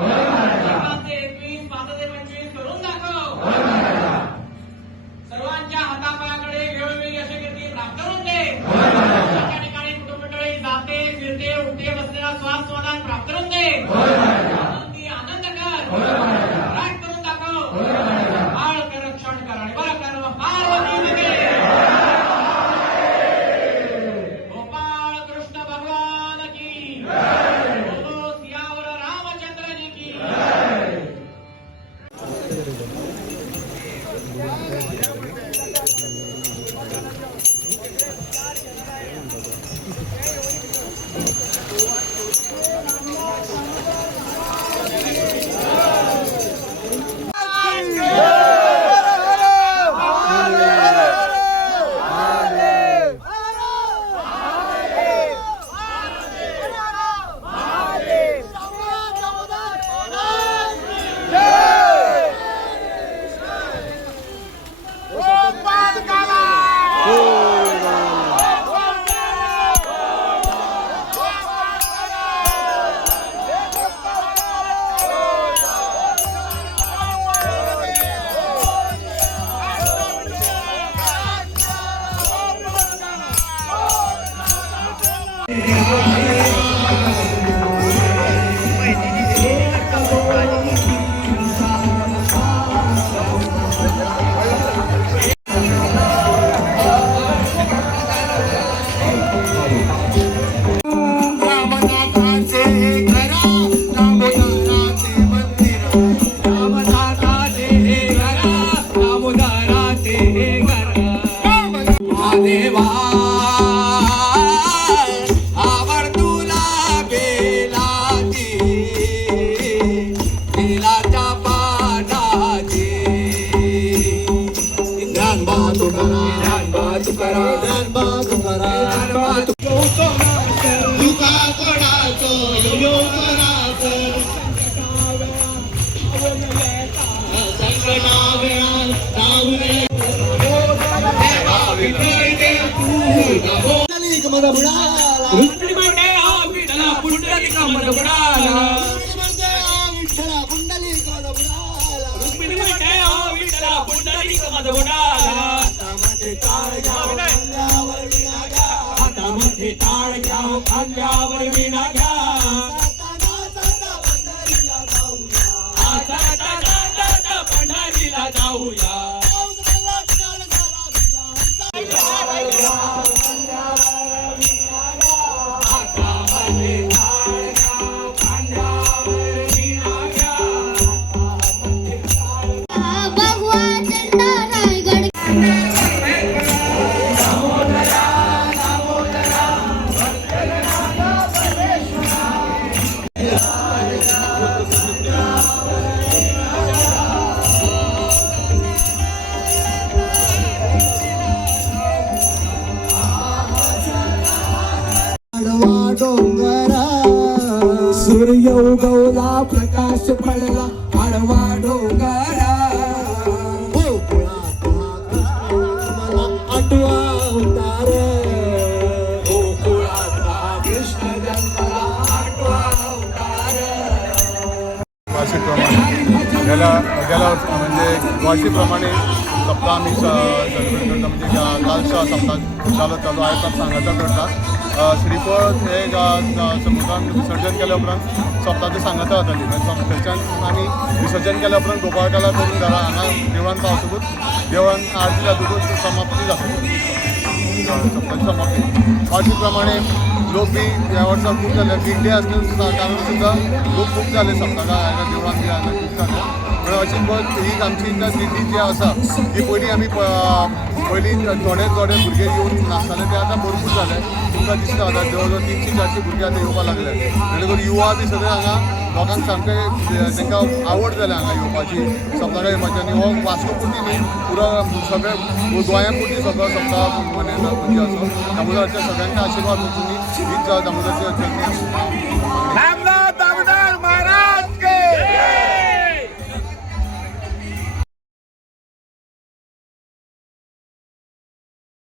एकाचे 21 पाचचे 25 करून दाखव. सर्वांच्या हातापायाकडे वेळोवेळी असे कीर्ती प्राप्त करून दे. त्या ठिकाणी कुटुंबमंडळी जाते फिरते उठते बसलेला श्वास समाधान प्राप्त करून दे. आनंदी आनंद कर. राट करून दाखव. बाळ कर रक्षण कर आणि बरं कर. पार्वती देवी गोपाळ कृष्ण भगवान की बोलो सियावर रामचंद्र जी की. सूर्य उगवला प्रकाश पडला आडवा डोंगरा आठवा उतार कृष्ण जन्मला आठवा उतार. गेल्या म्हणजे वार्षिकप्रमाणे सप्ताह आम्ही सेलिब्रेट करता. म्हणजे कालच्या सप्ताह चालू आहे तर सांगायचा करता. श्रीफळ हे समुद्रान विसर्जन केल्या उपरांत सप्ताची सांगाता जाताली. थंयच्यान आमी विसर्जन केल्या उपरांत गोपाळकाला करून घरा हांगा देवळान पावतकूच देवळान आरती जातकूच समाप्ती जातली सप्ताची समाप्ती. वार्षिक प्रमाणे लोक बी ह्या वर्सा खूब जाले. बिग डे आसल्या कारण सुद्दां लोक खूब जाले सप्ताका हांगा देवळान बी हांगा खूब जाले. पण अशी ही आमची दिंडी जी आसा ती पयलीं आमी पयलीं थोडे भुरगे येवन नाचताले ते आतां भरपूर जाले. तुमकां दिसता आतां जवळ जवळ 300-400 भुरगे आतां येवपाक लागले. आनी करून युवा बी सगळे हांगा लोकांक सामकें तांकां आवड जाल्या हांगा येवपाची सप्तका येवपाची. आनी हो वास्को पुरती न्ही पुरो सगळे गोंया पुरती सगळो सप्तक मनयतात म्हणजे असो. दामोदराच्या सगळ्यांचे आशिर्वाद तुमी हीच दामोदराची